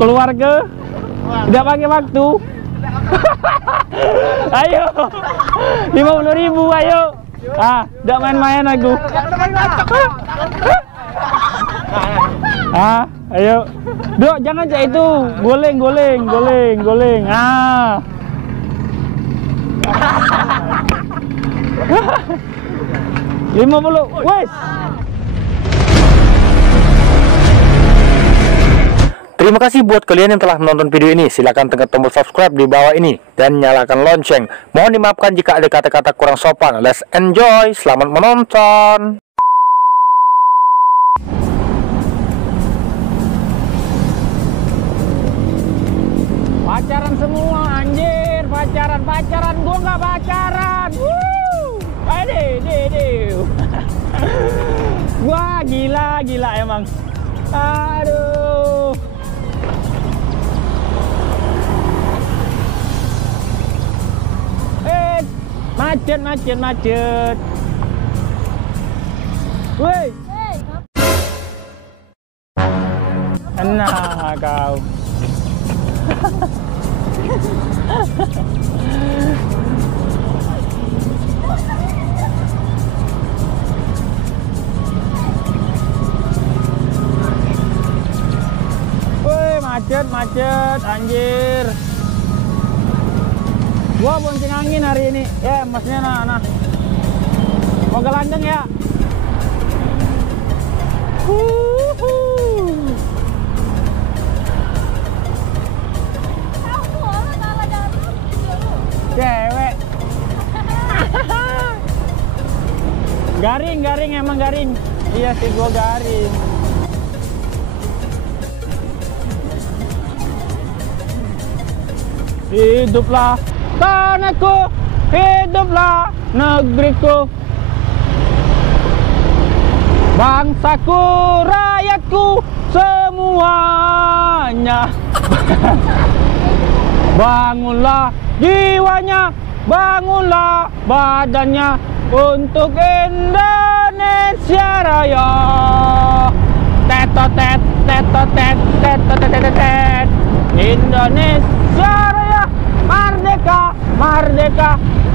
keluar ke? Tidak pakai waktu. Ayo. 50.000 ayo. Tidak main-main aku. Ayo. Dok, jangan cak itu. Goleng. 50. Wes. Terima kasih buat kalian yang telah menonton video ini. Silahkan tekan tombol subscribe di bawah ini dan nyalakan lonceng. Mohon dimaafkan jika ada kata-kata kurang sopan. Let's enjoy. Selamat menonton. Pacaran semua anjir, pacaran. Gua nggak pacaran. Aduh. Wah, gila emang. Aduh. Macet. Woi. Nah, kau. Woi, macet anjir. Gua bonceng angin hari ini. Ya, masnya nah. Mau ke London ya? Cewek. Garing emang garing. Iya sih gua garing. Hiduplah tanahku, hiduplah negeriku, bangsaku, rakyatku, semuanya. Bangunlah jiwanya, bangunlah badannya untuk Indonesia Raya. Tetotet. Indonesia Raya, merdeka,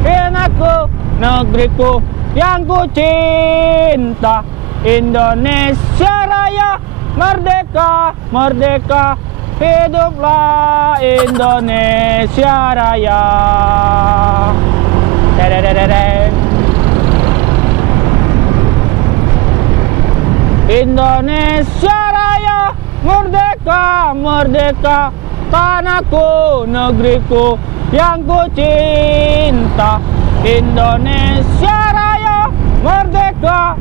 enaku, negeriku yang ku cinta. Indonesia Raya, merdeka, hiduplah Indonesia Raya. Indonesia Raya, merdeka, tanahku, negeriku yang ku cinta. Indonesia Raya, merdeka,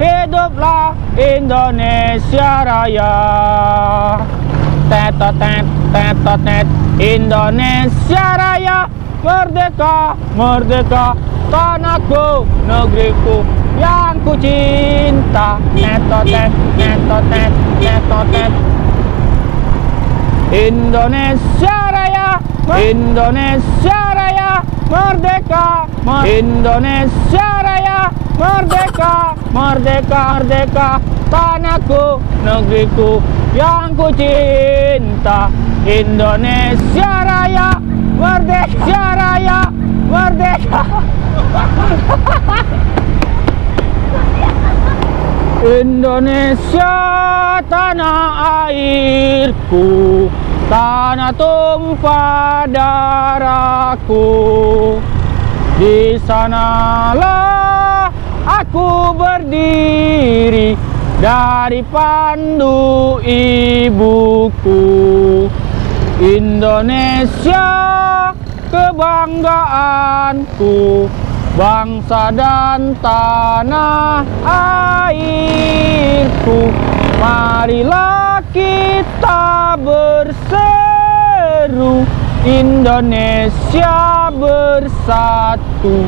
hiduplah Indonesia Raya. Tetotet. Indonesia Raya, merdeka, tanahku, negeriku yang ku cinta. Tetotet. Indonesia Raya, merdeka, Indonesia Raya, merdeka, tanahku, negeriku yang ku cinta. Indonesia Raya, merdeka. Indonesia tanah airku, tanah tumpah darahku. Di sanalah aku berdiri dari pandu ibuku. Indonesia kebanggaanku, bangsa dan tanah airku. Marilah kita berseru, Indonesia bersatu.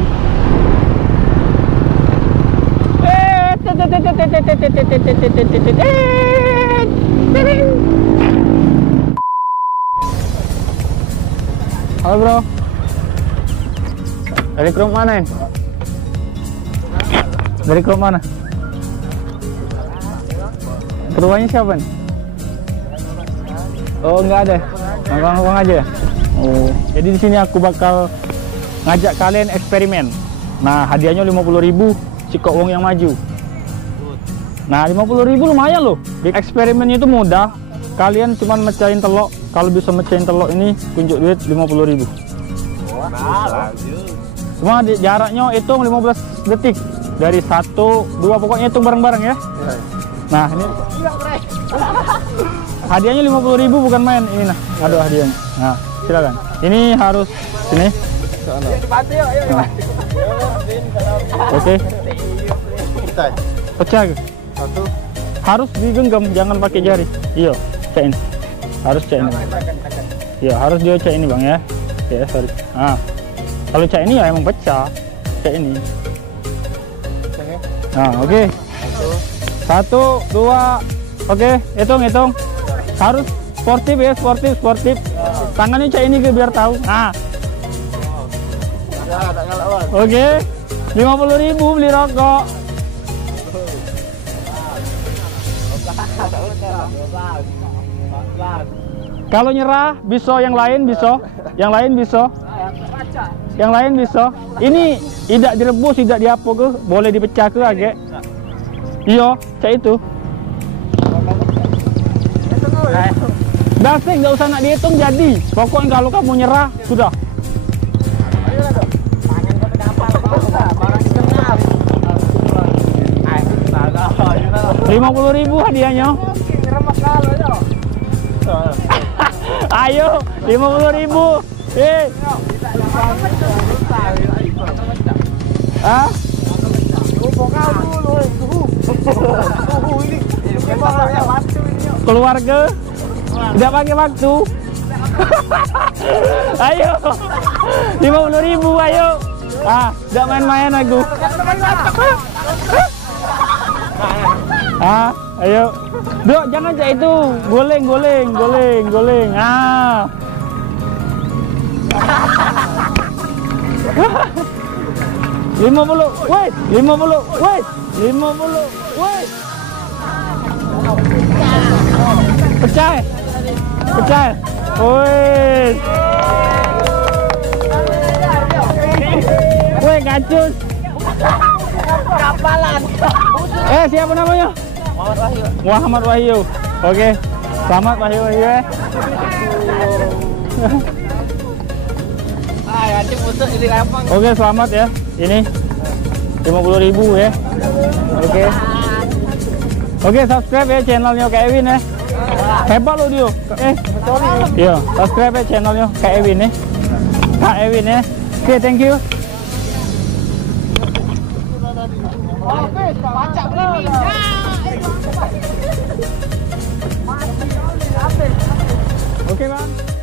Halo bro, dari grup mana ini? Dari grup mana? Ketuanya siapa nih? Oh, enggak ada. Nongkrong aja. Oh, jadi di sini aku bakal ngajak kalian eksperimen. Nah, hadiahnya 50.000 si Kok Wong yang maju. Nah, 50.000 lumayan loh. Eksperimennya itu mudah. Kalian cuma mecahin telok. Kalau bisa mecahin telok ini, tunjuk duit 50.000. Cuma jaraknya hitung 15 detik. Dari 1, 2, pokoknya hitung bareng-bareng ya. Nah, ini hadiahnya 50.000 bukan main ini. Nah, ada hadiahnya. Nah, silakan. Ini harus sini. Nah. Oke. Pecah. Satu. Harus digenggam, jangan pakai jari. Iya, cek ini. Harus cek ini. Iya, harus dia cek ini bang ya. Ya, sorry. Nah, kalau cek ini ya emang pecah. Cek ini. Nah, oke. 1, 2, oke, hitung. Harus sportif ya, sportif. Tangannya cek ini biar tahu. Nah, oke, 50.000 beli rokok. Kalau nyerah, bisa yang lain bisa. Ini tidak direbus, tidak diapo ke, boleh dipecah ke agak. Iya, cak itu. Dasing, nggak usah nak dihitung jadi. Pokoknya kalau kamu nyerah, sudah. 50.000 hadiahnya. Ayo, 50.000. Ah? Keluarga tidak pakai waktu. Ayo, 50.000, ayo. Ah, tidak main-main aku. Ah, ayo. Dok, jangan cak itu. Goleng. Ah. 50, wait, 50, wait, 50, wait. Pecah. Wait. Wait, ngacus. Kapalan. Siapa namanya? Muhammad Wahyu. Oke. Selamat Wahyu ya. Oke, selamat ya. Ini 50.000 ya. Oke, subscribe ya channelnya Kak Ewin ya. Hebat loh dia. Iya, subscribe ya channelnya Kak Ewin ya. Kak Ewin ya. Oke, thank you. Oke, Bang.